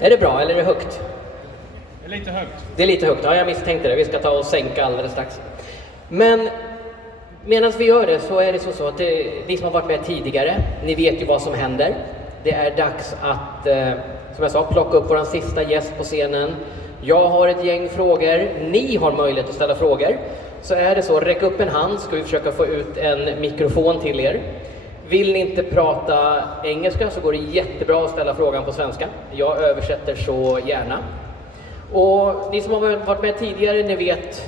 Är det bra eller är det högt? Det är lite högt. Det är lite högt, ja jag misstänkte det. Vi ska ta och sänka alldeles strax. Men medan vi gör det så är det så att ni som har varit med tidigare, ni vet ju vad som händer. Det är dags att, som jag sa, plocka upp vår sista gäst på scenen. Jag har ett gäng frågor, ni har möjlighet att ställa frågor. Så är det så, räck upp en hand, ska vi försöka få ut en mikrofon till er. Vill ni inte prata engelska så går det jättebra att ställa frågan på svenska. Jag översätter så gärna. Och ni som har varit med tidigare, ni vet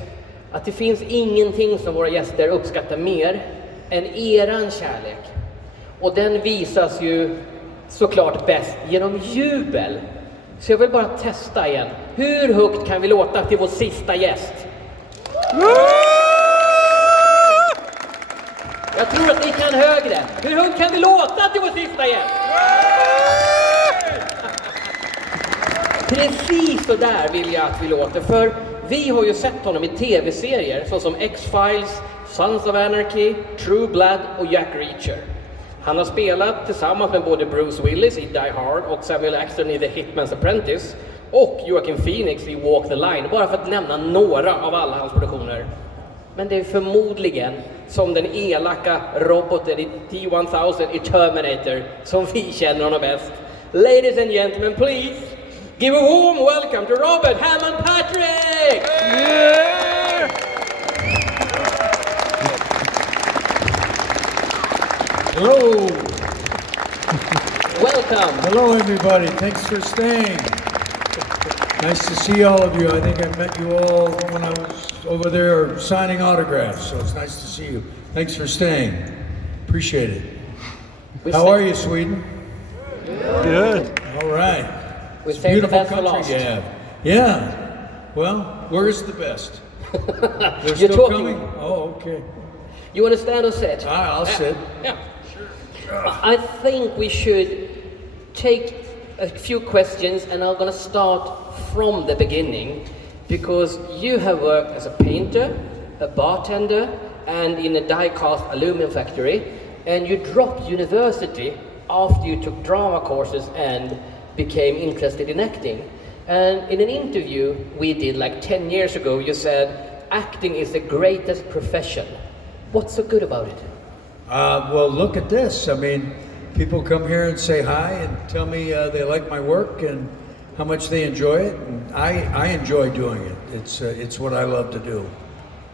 att det finns ingenting som våra gäster uppskattar mer än eran kärlek. Och den visas ju såklart bäst genom jubel. Så jag vill bara testa igen. Hur högt kan vi låta till vår sista gäst? Jag tror att ni kan högre. Hur högt kan vi låta till vår sista gäst? Precis så där vill jag att vi låter. För vi har ju sett honom i tv-serier såsom X-Files, Sons of Anarchy, True Blood och Jack Reacher. Han har spelat tillsammans med både Bruce Willis i Die Hard och Samuel Jackson i The Hitman's Apprentice och Joaquin Phoenix i Walk the Line, bara för att nämna några av alla hans produktioner. Men det är förmodligen som den elaka roboten i T-1000 i Terminator som vi känner honom bäst. Ladies and gentlemen, please give a warm welcome to Robert Hammond Patrick! Yeah! Hello! Welcome! Hello everybody, thanks for staying. Nice to see all of you. I think I met you all when I was over there signing autographs, so it's nice to see you. Thanks for staying. Appreciate it. How are you, Sweden? Good. All right. We It's a saved the beautiful best for country last. you have. Yeah. Well, where's the best? They're You're still talking. coming? Oh, okay. You want to stand or sit? I'll sit. Yeah. I think we should take a few questions and I'm going to start from the beginning because you have worked as a painter, a bartender and in a die-cast aluminum factory, and you dropped university after you took drama courses and became interested in acting. And in an interview we did like 10 years ago, you said acting is the greatest profession. What's so good about it? Well, look at this. I mean, people come here and say hi and tell me they like my work and how much they enjoy it. And I enjoy doing it. It's what I love to do.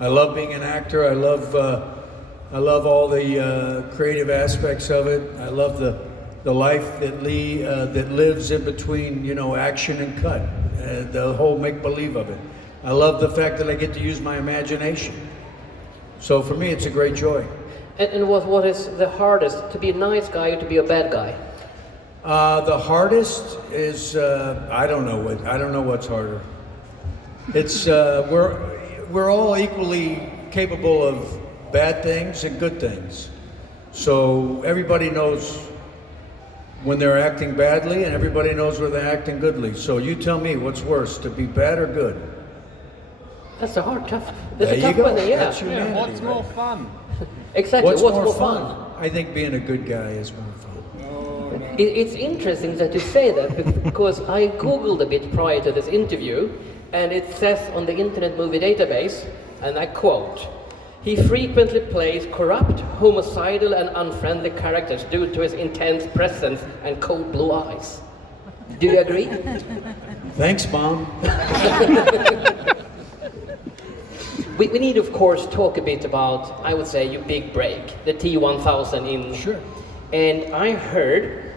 I love being an actor. I love all the creative aspects of it. I love the life that that lives in between, you know, action and cut. The whole make-believe of it. I love the fact that I get to use my imagination. So for me, it's a great joy. And what is the hardest, to be a nice guy or to be a bad guy? The hardest is I don't know what's harder. It's we're all equally capable of bad things and good things. So everybody knows when they're acting badly, and everybody knows when they're acting goodly. So you tell me, what's worse, to be bad or good? That's a tough There you one. go. Yeah. That's humanity, What's more right? fun? Exactly. What's more more fun? I think being a good guy is more fun. It's interesting that you say that because I googled a bit prior to this interview, and it says on the Internet Movie Database, and I quote, "He frequently plays corrupt, homicidal and unfriendly characters due to his intense presence and cold blue eyes." Do you agree? Thanks, Mom. We need, of course, talk a bit about, I would say, your big break, the T-1000 in... Sure. And I heard,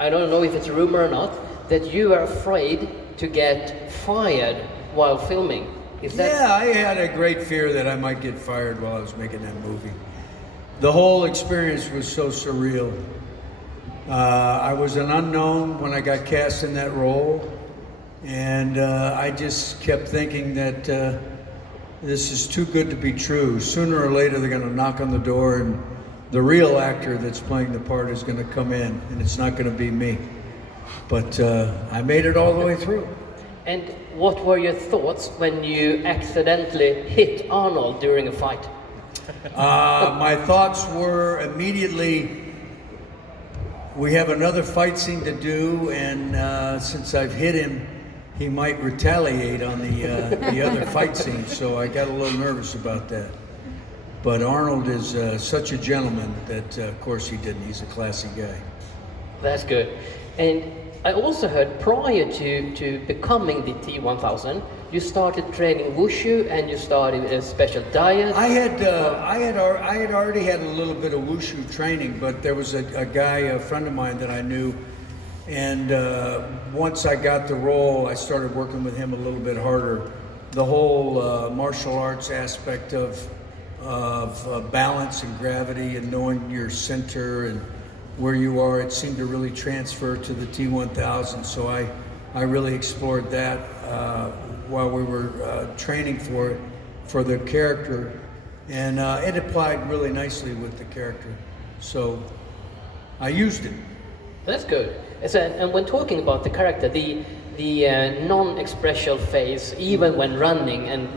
I don't know if it's a rumor or not, that you are afraid to get fired while filming. Is that... Yeah, I had a great fear that I might get fired while I was making that movie. The whole experience was so surreal. I was an unknown when I got cast in that role, and I just kept thinking that this is too good to be true. Sooner or later they're going to knock on the door and the real actor that's playing the part is going to come in, and it's not going to be me. But I made it all the way through. And what were your thoughts when you accidentally hit Arnold during a fight? My thoughts were immediately, we have another fight scene to do, and since I've hit him, he might retaliate on the other fight scenes, so I got a little nervous about that. But Arnold is such a gentleman that, of course, he didn't. He's a classy guy. That's good. And I also heard prior to becoming the T1000, you started training wushu and you started a special diet. I had already had a little bit of wushu training, but there was a guy, a friend of mine that I knew, and once I got the role, I started working with him a little bit harder. The whole martial arts aspect of balance and gravity and knowing your center and where you are, it seemed to really transfer to the T1000. So I really explored that while we were training for it, for the character, and it applied really nicely with the character. So I used it. That's good. And when talking about the character, the non-expressive face, even when running, and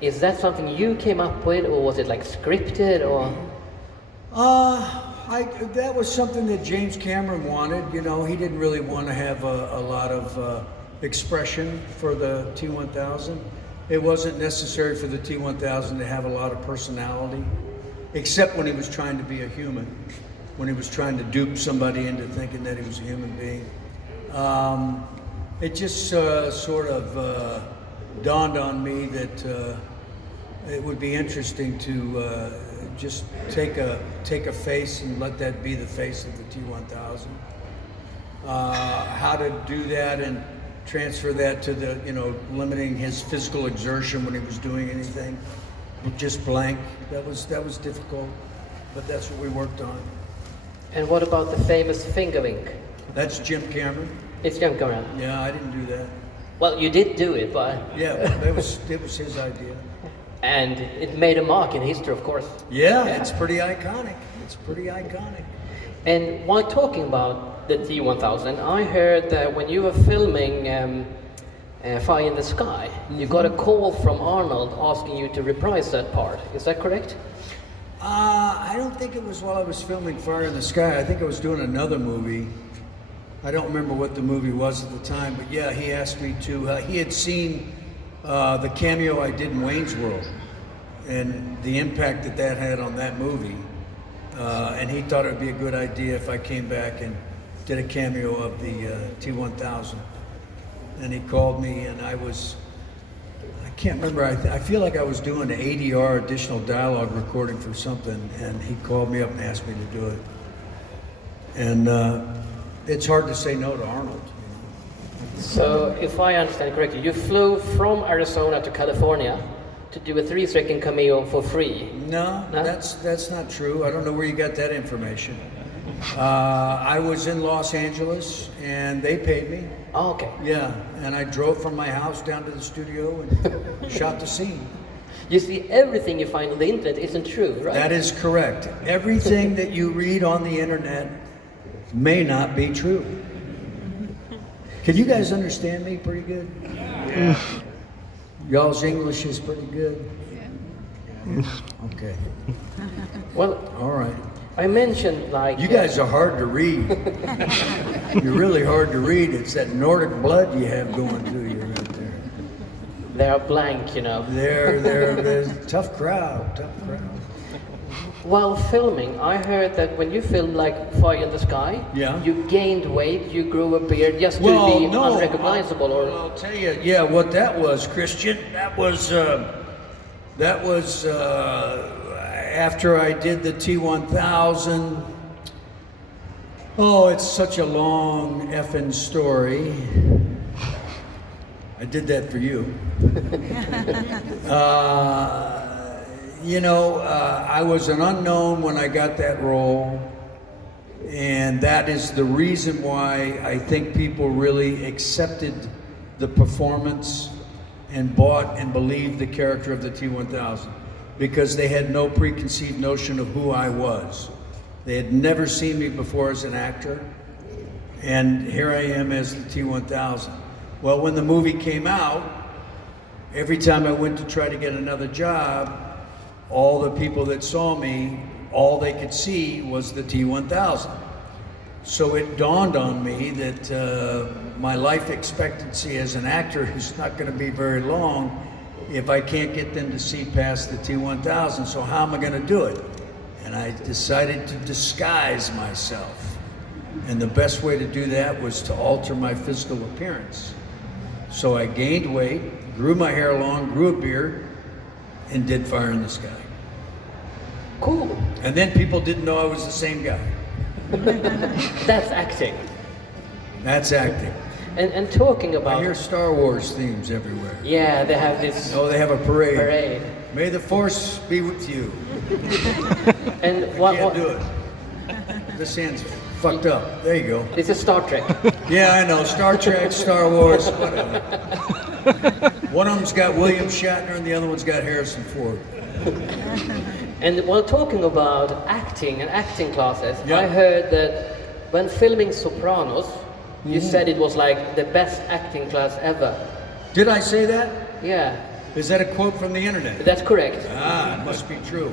is that something you came up with, or was it like scripted, or? That was something that James Cameron wanted. You know, he didn't really want to have a lot of expression for the T1000. It wasn't necessary for the T1000 to have a lot of personality, except when he was trying to be a human, when he was trying to dupe somebody into thinking that he was a human being. It just sort of dawned on me that it would be interesting to just take a face and let that be the face of the T1000. How to do that and transfer that to the, limiting his physical exertion when he was doing anything, just blank. That was difficult, but that's what we worked on. And what about the famous finger wink? That's Jim Cameron. It's Jim Cameron. Yeah, I didn't do that. Well, you did do it, but yeah, it was his idea. And it made a mark in history, of course. Yeah, it's pretty iconic. It's pretty iconic. And while talking about the T1000, I heard that when you were filming Fire in the Sky, you got a call from Arnold asking you to reprise that part. Is that correct? I don't think it was while I was filming Fire in the Sky. I think I was doing another movie. I don't remember what the movie was at the time, but yeah, he asked me to. He had seen the cameo I did in Wayne's World and the impact that had on that movie. And he thought it would be a good idea if I came back and did a cameo of the T1000. And he called me, and I can't remember, I feel like I was doing an ADR, additional dialogue recording for something, and he called me up and asked me to do it. And it's hard to say no to Arnold. So, if I understand correctly, you flew from Arizona to California to do a 3-second cameo for free. No, that's not true. I don't know where you got that information. I was in Los Angeles, and they paid me. Oh, okay. Yeah, and I drove from my house down to the studio and shot the scene. You see, everything you find on the internet isn't true, right? That is correct. Everything that you read on the internet may not be true. Can you guys understand me pretty good? Yeah. Y'all's English is pretty good? Yeah. Okay. Well, all right. I mentioned like... You guys are hard to read. You're really hard to read. It's that Nordic blood you have going through you right there. They are blank, you know. They're a tough crowd. While filming, I heard that when you filmed like Fire in the Sky, yeah, you gained weight, you grew a beard just to be unrecognizable, or... I'll tell you, yeah, what that was, Christian, that was after I did the T1000. Oh, it's such a long effing story. I did that for you. I was an unknown when I got that role, and that is the reason why I think people really accepted the performance and bought and believed the character of the T1000, because they had no preconceived notion of who I was. They had never seen me before as an actor, and here I am as the T1000. Well, when the movie came out, every time I went to try to get another job, all the people that saw me, all they could see was the T1000. So it dawned on me that my life expectancy as an actor is not going to be very long if I can't get them to see past the T1000. So how am I going to do it? And I decided to disguise myself. And the best way to do that was to alter my physical appearance. So I gained weight, grew my hair long, grew a beard, and did Fire in the Sky. Cool. And then people didn't know I was the same guy. That's acting. That's acting. And talking I about... hear Star Wars themes everywhere. Yeah, they have this Oh, they have a parade. parade. May the Force be with you. And Can't do it. This hand's fucked up. There you go. This is Star Trek. Yeah, I know. Star Trek, Star Wars, whatever. One of them's got William Shatner and the other one's got Harrison Ford. And while talking about acting and acting classes, Yeah. I heard that when filming Sopranos, you said it was like the best acting class ever. Did I say that? Yeah, Is that a quote from the internet? that's correct. Ah, it must be true.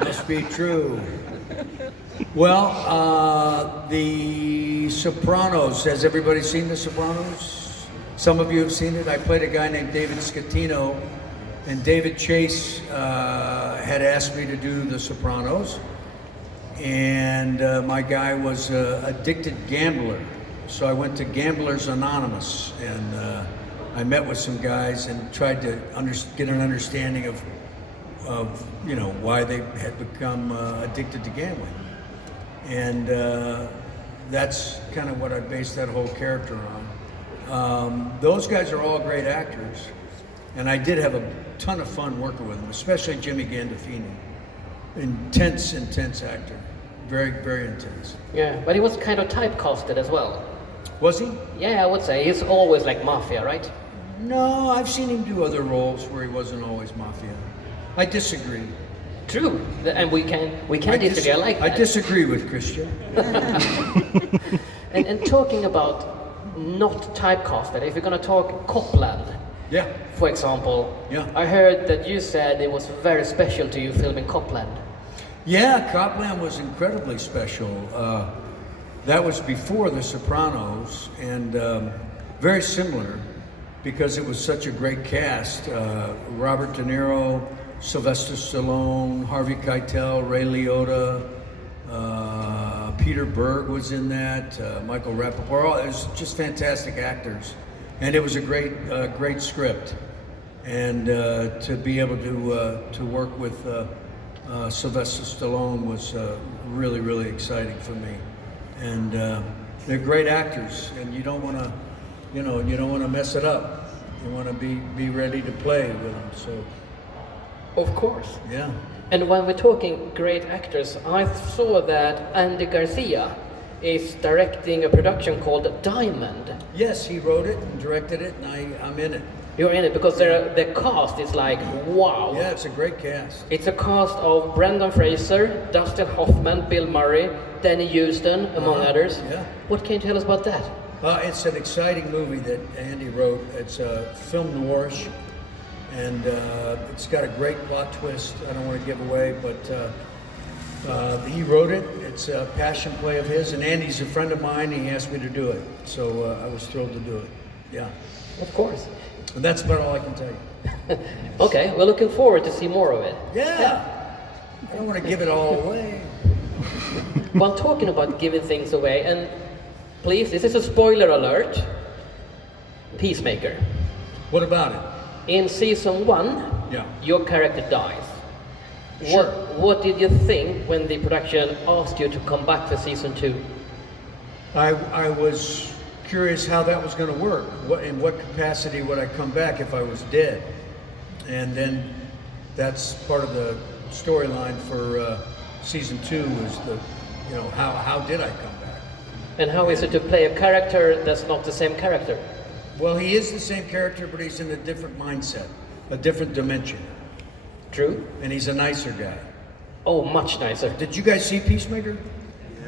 Must be true. Well, The Sopranos. Has everybody seen The Sopranos? Some of you have seen it. I played a guy named David Scatino, and David Chase had asked me to do The Sopranos. And my guy was an addicted gambler. So I went to Gamblers Anonymous, and I met with some guys and tried to get an understanding of why they had become addicted to gambling. And that's kind of what I based that whole character on. Those guys are all great actors, and I did have a ton of fun working with them, especially Jimmy Gandolfini. Intense actor. Very, very intense. Yeah, but he was kind of typecasted as well. Was he? Yeah, I would say. He's always like mafia, right? No, I've seen him do other roles where he wasn't always mafia. I disagree. True. And we can disagree. I like that. I disagree with Christian. And talking about not typecasted, if you're going to talk Copland, Yeah. for example, Yeah. I heard that you said it was very special to you filming Copland. Yeah, Copland was incredibly special. That was before The Sopranos, and very similar because it was such a great cast. Robert De Niro, Sylvester Stallone, Harvey Keitel, Ray Liotta, Peter Berg was in that, Michael Rappaport. It was just fantastic actors, and it was a great script. And to be able to work with Sylvester Stallone was really, really exciting for me. And they're great actors, and you don't want to mess it up. You want to be ready to play with them. So, Of course. yeah. And when we're talking great actors, I saw that Andy Garcia is directing a production called Diamond. Yes, he wrote it and directed it, and I'm in it. You're in it because the cast is like, wow. Yeah, it's a great cast. It's a cast of Brendan Fraser, Dustin Hoffman, Bill Murray, Danny Houston, among others. Yeah. What can you tell us about that? It's an exciting movie that Andy wrote. It's film noirish, and it's got a great plot twist. I don't want to give away, but he wrote it. It's a passion play of his, and Andy's a friend of mine. He asked me to do it, so I was thrilled to do it. Yeah, Of course. and that's about all I can tell you. Okay, we're looking forward to see more of it. Yeah, I don't want to give it all away. While talking about giving things away, and please, this is a spoiler alert. Peacemaker. What about it? In season 1, Yeah. your character dies. Sure. What did you think when the production asked you to come back for season 2? I was curious how that was going to work. In what capacity would I come back if I was dead? And then that's part of the storyline for season 2 is how did I come back? And how is it to play a character that's not the same character? Well, he is the same character, but he's in a different mindset, a different dimension, True? and he's a nicer guy. Oh, much nicer. Did you guys see Peacemaker?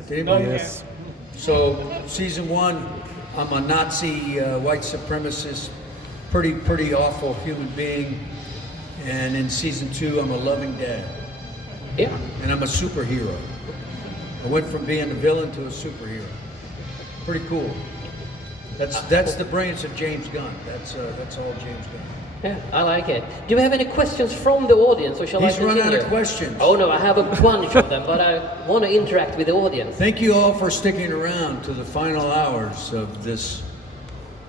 Did anybody? Yes. So season 1, I'm a Nazi white supremacist, pretty awful human being, and in season 2, I'm a loving dad, Yeah. and I'm a superhero. I went from being a villain to a superhero. Pretty cool. That's the brilliance of James Gunn. That's all James Gunn. Yeah, I like it. Do you have any questions from the audience, or shall I He's continue? run out of questions. Oh no, I have a bunch of them, but I want to interact with the audience. Thank you all for sticking around to the final hours of this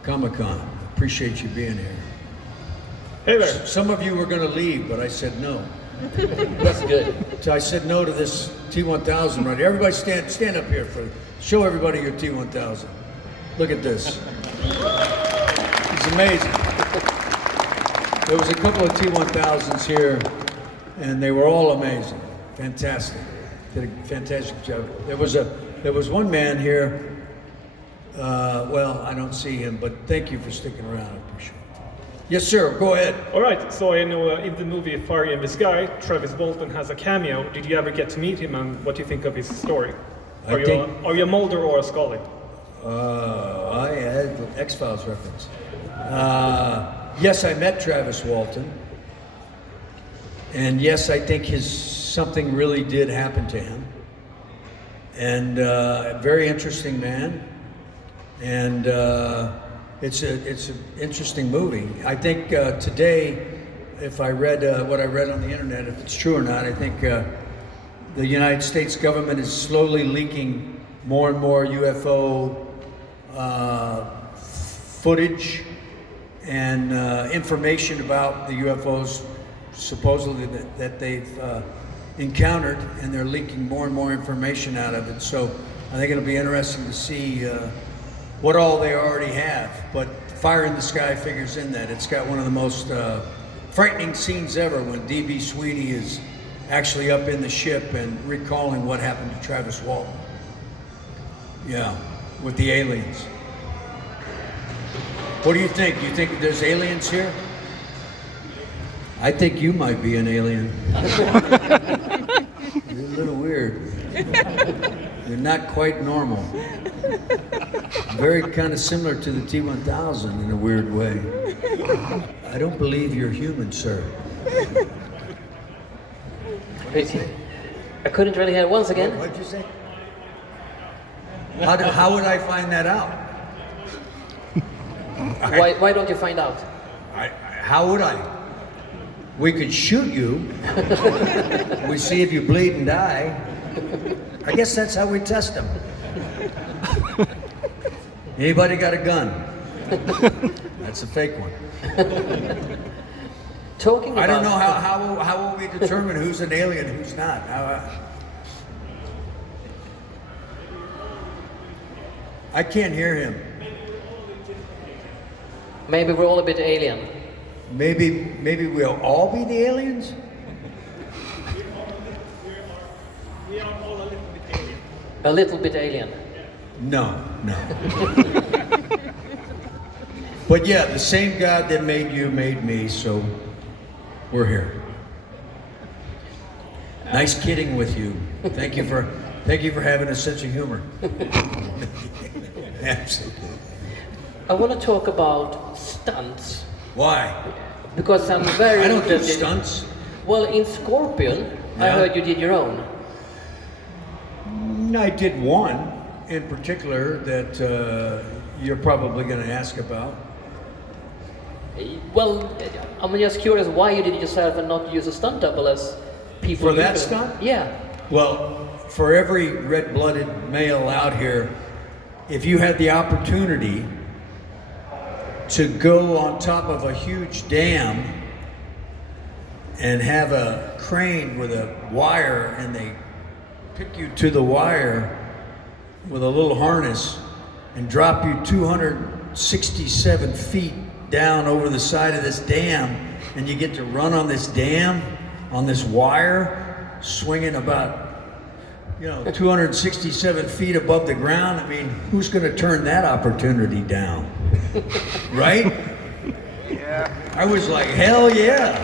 Comic-Con. Appreciate you being here. Hey there. Some of you were going to leave, but I said no. That's good. So I said no to this T1000 right here. Everybody stand up here show everybody your T1000. Look at this. It's amazing. There was a couple of T1000s here, and they were all amazing. Fantastic. Did a fantastic job. There was one man here. Well, I don't see him, but thank you for sticking around. I appreciate it. Yes, sir. Go ahead. All right, so I know in the movie Fire in the Sky, Travis Bolton has a cameo. Did you ever get to meet him, and what do you think of his story? Are you a Mulder or a Scully? I had X-Files reference. Yes, I met Travis Walton. And yes, I think something really did happen to him. And a very interesting man. And it's an interesting movie. I think today, if I read what I read on the internet, if it's true or not, I think the United States government is slowly leaking more and more UFO footage and information about the UFOs supposedly that they've encountered, and they're leaking more and more information out of it. So I think it'll be interesting to see what all they already have. But Fire in the Sky figures in that. It's got one of the most frightening scenes ever when D.B. Sweeney is actually up in the ship and recalling what happened to Travis Walton. Yeah, with the aliens. What do you think? Do you think there's aliens here? I think you might be an alien. You're a little weird. You're not quite normal. Very kind of similar to the T1000 in a weird way. I don't believe you're human, sir. I couldn't really hear it once again. What'd you say? How would I find that out? Why don't you find out? How would I? We could shoot you. We see if you bleed and die. I guess that's how we test them. Anybody got a gun? That's a fake one. Talking about... I don't know how will we determine who's an alien and who's not. I can't hear him. Maybe we're all a bit alien. Maybe we'll all be the aliens? We are all a little bit alien. A little bit alien. No. But yeah, the same God that made you made me, so we're here. Nice kidding with you. Thank you for having a sense of humor. Absolutely. I want to talk about stunts. Why? Because I'm very I don't do interested. stunts. Well, in Scorpion, I Yeah. heard you did your own. I did one in particular that you're probably going to ask about. Well, I'm just curious why you did it yourself and not use a stunt double as people For that usually- stunt? Yeah. Well, for every red-blooded male out here, if you had the opportunity to go on top of a huge dam and have a crane with a wire, and they pick you to the wire with a little harness and drop you 267 feet down over the side of this dam, and you get to run on this dam, on this wire, swinging about 267 feet above the ground. I mean, who's going to turn that opportunity down? Right? Yeah. I was like, hell yeah.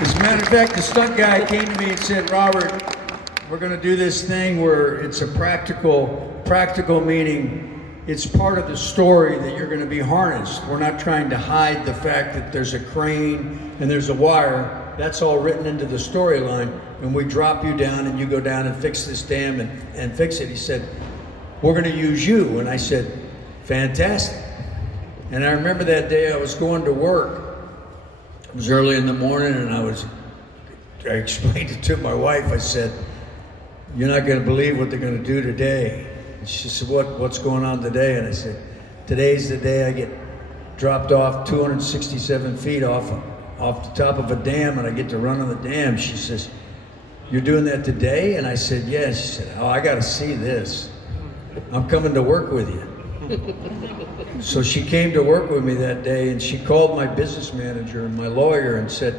As a matter of fact, the stunt guy came to me and said, Robert, we're going to do this thing where it's a practical meaning it's part of the story that you're going to be harnessed. We're not trying to hide the fact that there's a crane and there's a wire. That's all written into the storyline. And we drop you down and you go down and fix this dam and fix it. He said, we're going to use you. And I said, fantastic. And I remember that day I was going to work. It was early in the morning, and I explained it to my wife. I said, "You're not going to believe what they're going to do today." And she said, "What's going on today?" And I said, "Today's the day I get dropped off 267 feet off the top of a dam, and I get to run on the dam." She says, "You're doing that today?" And I said, "Yes." She said, "Oh, I got to see this. I'm coming to work with you." So she came to work with me that day, and she called my business manager and my lawyer and said,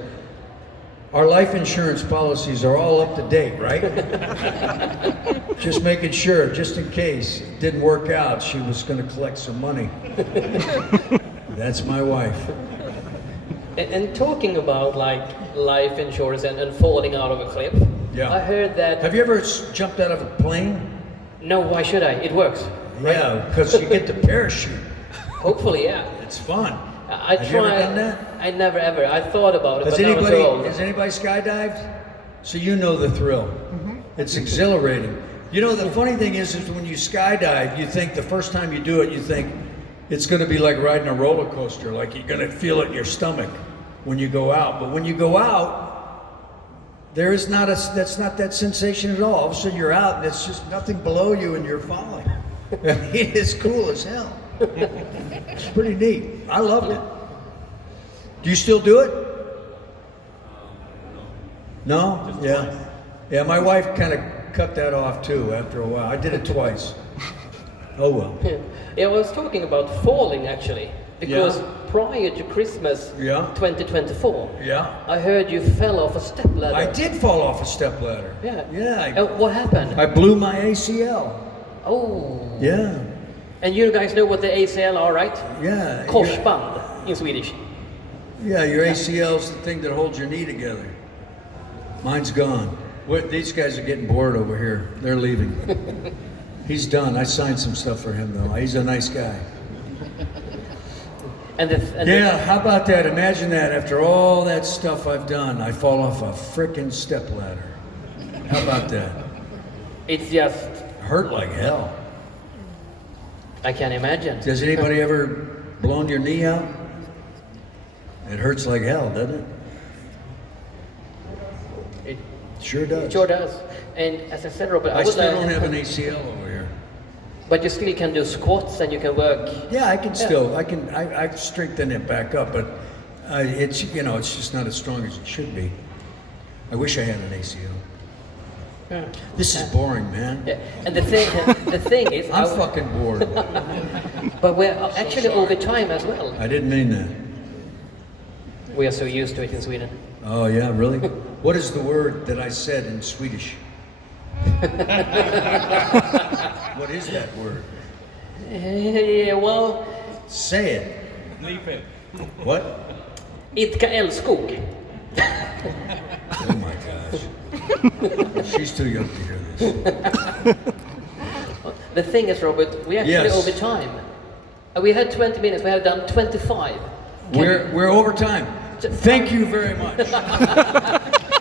"Our life insurance policies are all up to date, right?" Just making sure, just in case it didn't work out, she was going to collect some money. That's my wife. And talking about like life insurance and falling out of a cliff, Yeah. I heard that. Have you ever jumped out of a plane? No, why should I? It works. Yeah, because you get the parachute. Hopefully, yeah. It's fun. I Have you ever tried. done that? I never ever. I thought about it, Has but now I'm too old. anybody skydived? So you know the thrill. It's exhilarating. You know, the funny thing is when you skydive, you think the first time you do it, you think it's going to be like riding a roller coaster, like you're going to feel it in your stomach when you go out. But when you go out, that's not that sensation at all. All of a sudden you're out and it's just nothing below you and you're falling. I mean, it's cool as hell. It's pretty neat. I loved it. Do you still do it? No? Yeah. Yeah, my wife kind of cut that off too after a while. I did it twice. Oh well. Yeah, I was talking about falling actually, because Yeah. prior to Christmas Yeah. 2024, Yeah. I heard you fell off a step ladder. I did fall off a step ladder. Yeah. Yeah. What happened? I blew my ACL. Oh. Yeah. And you guys know what the ACL are, right? Yeah. Korsband in Swedish. Yeah, your ACL's the thing that holds your knee together. Mine's gone. These guys are getting bored over here. They're leaving. He's done. I signed some stuff for him though. He's a nice guy. And Yeah, how about that? Imagine that. After all that stuff I've done, I fall off a frickin' step ladder. How about that? it's just, Hurt like hell. I can imagine. Does anybody ever blown your knee out? It hurts like hell, doesn't it? It Sure does. sure does. And as I said, Robert, I still don't have an ACL over here. But you still can do squats and you can work. Yeah, I can still. I've strengthened it back up, but it's it's just not as strong as it should be. I wish I had an ACL. Yeah. This is boring, man. Yeah. And the thing is, I'm fucking bored. but we're actually over time as well. I didn't mean that. We are so used to it in Sweden. Oh yeah, really? What is the word that I said in Swedish? What is that word? Yeah, well, Say it. Leave it. What? Itka älskog. Oh my gosh. She's too young to hear this. The thing is, Robert, we're actually Yes. over time. We had 20 minutes, we have done 25. We're over time. Thank you very much.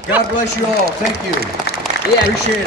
God bless you all. Thank you. Yeah. Appreciate it.